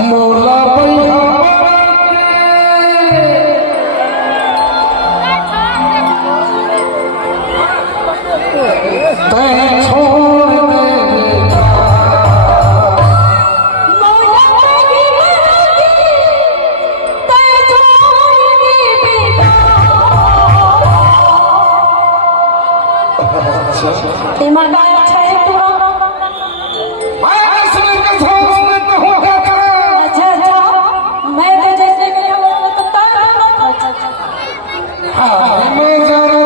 मौला भैया तैं छोड़ दे ईमानदार अच्छा है तू अच्छा अच्छा मैं तो जैसे कि तो हाँ मैं जा रहा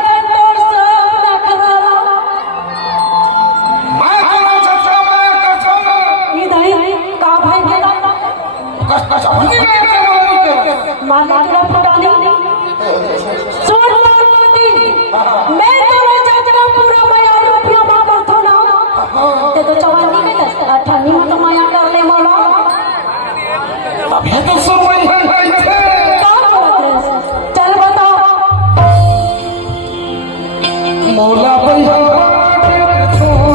था तो सब ना खराबा इधर का भाई माला तेरा फटानी सुन मैं तो चाचा पूरा माया रुपया मांगो थो ना ते तो चवानी में दस अठानी में तो माया कर ले मौला अब ये तो सब वही है चल बताओ मौला भैया छोड़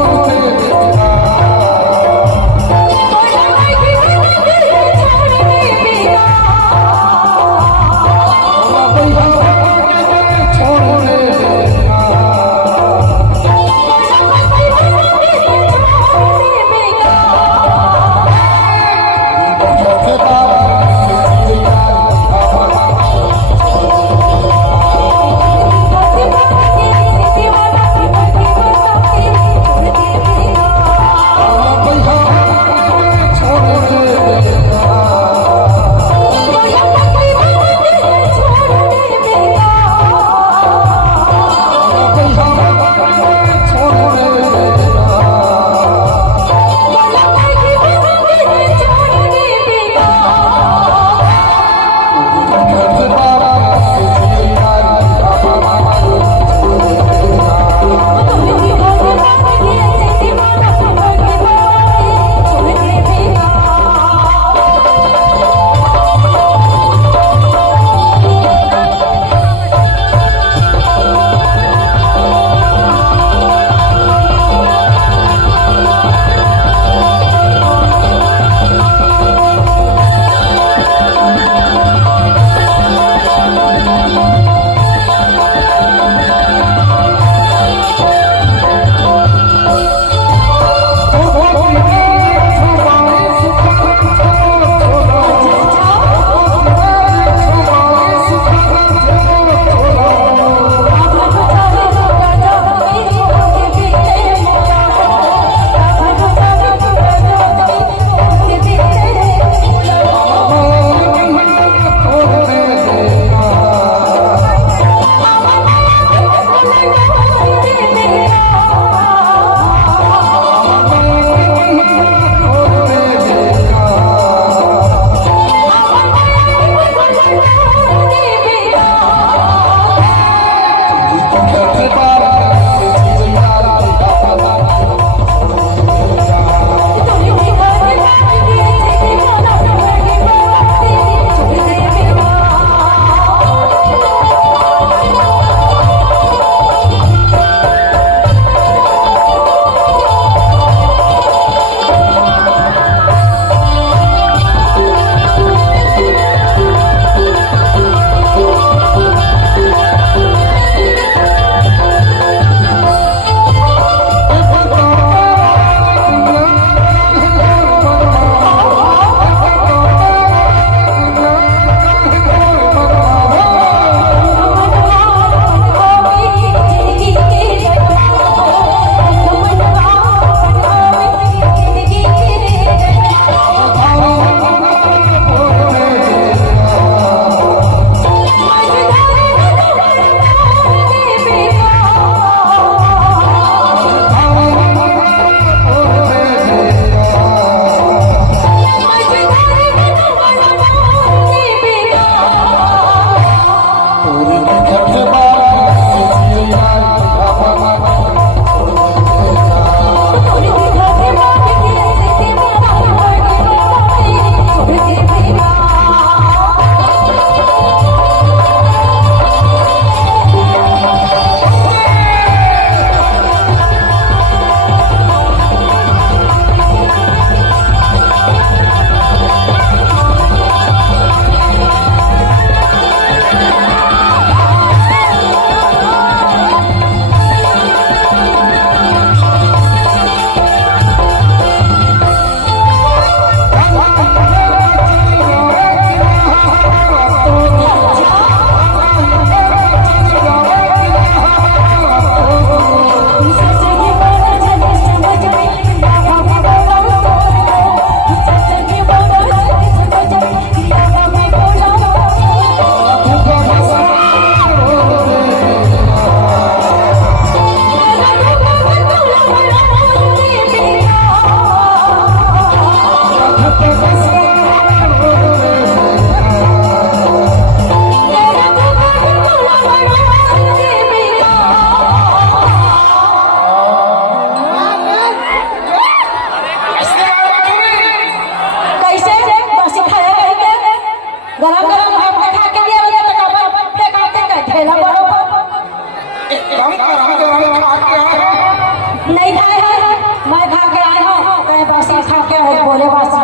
बोले बासी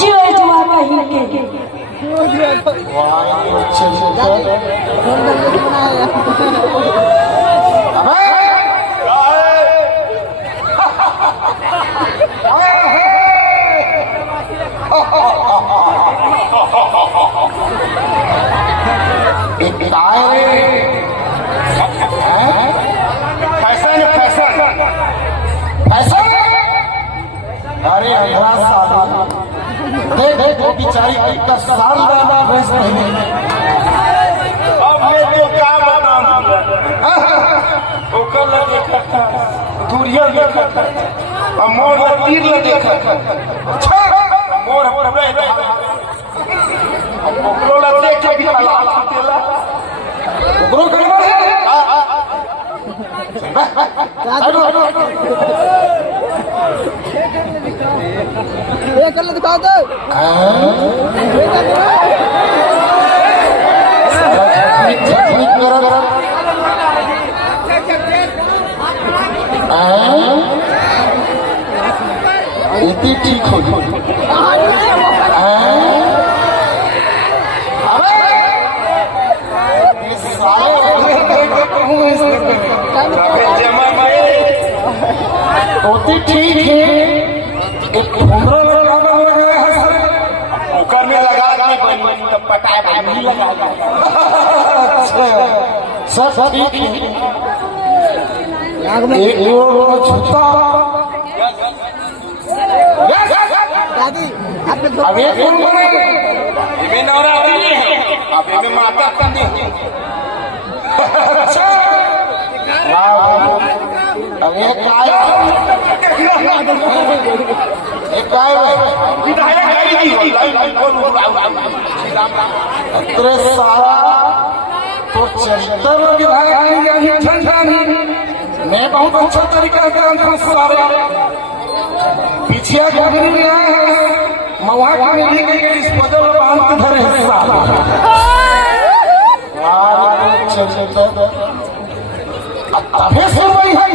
जुए जुआ कहीं के अरे 18 साल देख वो बेचारी का साल दाना भैंस पहने अब मैं तो क्या बताऊं ओकर लगे खट्टा दूरिया देखा अब मोर ला तीर ले देखा मोर पूरा ओकरो ला देख के भी लाल तेला ओकरो करबो ये कर ले दिखा दो इतनी ठीक हो होती ठीक है कुकर में लगा पटाए नहीं लगा सब ठीक है एक छूता दादी आपने अब ये नवरात्रि है अब ये माता कंदी अब ये काय तेरे सारा तो चरित्र मैं बहुत अच्छा तरीका से सारा पीछे गगन में आए हैं मवा का मिली गई इस बदल बांध के धरे चरित्र अबे से वही है